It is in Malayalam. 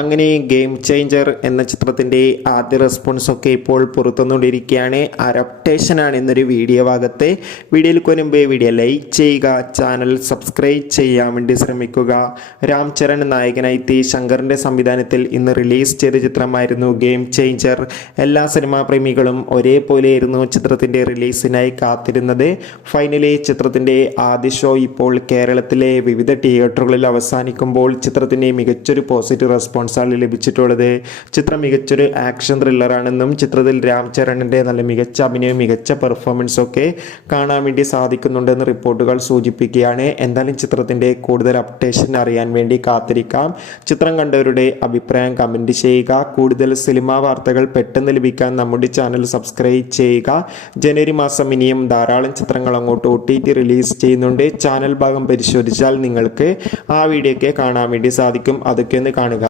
അങ്ങനെ ഗെയിം ചേഞ്ചർ എന്ന ചിത്രത്തിൻ്റെ ആദ്യ റെസ്പോൺസൊക്കെ ഇപ്പോൾ പുറത്തുനിന്നുകൊണ്ടിരിക്കുകയാണ്. അഡാപ്റ്റേഷനാണ് എന്നൊരു വീഡിയോ ഭാഗത്തെ. വീഡിയോയിലേക്ക് മുൻപ് വീഡിയോ ലൈക്ക് ചെയ്യുക, ചാനൽ സബ്സ്ക്രൈബ് ചെയ്യാൻ വേണ്ടി ശ്രമിക്കുക. രാം ചരൺ നായകനായി ശങ്കറിൻ്റെ സംവിധാനത്തിൽ ഇന്ന് റിലീസ് ചെയ്ത ചിത്രമായിരുന്നു ഗെയിം ചേഞ്ചർ. എല്ലാ സിനിമാ പ്രേമികളും ഒരേപോലെയായിരുന്നു ചിത്രത്തിൻ്റെ റിലീസിനായി കാത്തിരുന്നത്. ഫൈനലി ചിത്രത്തിൻ്റെ ആദ്യ ഷോ ഇപ്പോൾ കേരളത്തിലെ വിവിധ തിയേറ്ററുകളിൽ അവസാനിക്കുമ്പോൾ ചിത്രത്തിൻ്റെ മികച്ചൊരു പോസിറ്റീവ് റെസ്പോൺസ് ലഭിച്ചിട്ടുള്ളത്. ചിത്രം മികച്ചൊരു ആക്ഷൻ ത്രില്ലറാണെന്നും ചിത്രത്തിൽ രാം ചരണിൻ്റെ നല്ല മികച്ച അഭിനയവും മികച്ച പെർഫോമൻസും ഒക്കെ കാണാൻ വേണ്ടി സാധിക്കുന്നുണ്ടെന്ന് റിപ്പോർട്ടുകൾ സൂചിപ്പിക്കുകയാണ്. എന്തായാലും ചിത്രത്തിൻ്റെ കൂടുതൽ അപ്ഡേഷൻ അറിയാൻ വേണ്ടി കാത്തിരിക്കാം. ചിത്രം കണ്ടവരുടെ അഭിപ്രായം കമൻറ്റ് ചെയ്യുക. കൂടുതൽ സിനിമാ വാർത്തകൾ പെട്ടെന്ന് ലഭിക്കാൻ നമ്മുടെ ചാനൽ സബ്സ്ക്രൈബ് ചെയ്യുക. ജനുവരി മാസം ഇനിയും ധാരാളം ചിത്രങ്ങൾ അങ്ങോട്ട് OTT റിലീസ് ചെയ്യുന്നുണ്ട്. ചാനൽ ഭാഗം പരിശോധിച്ചാൽ നിങ്ങൾക്ക് ആ വീഡിയോ ഒക്കെ കാണാൻ വേണ്ടി സാധിക്കും. അതൊക്കെ ഒന്ന് കാണുക.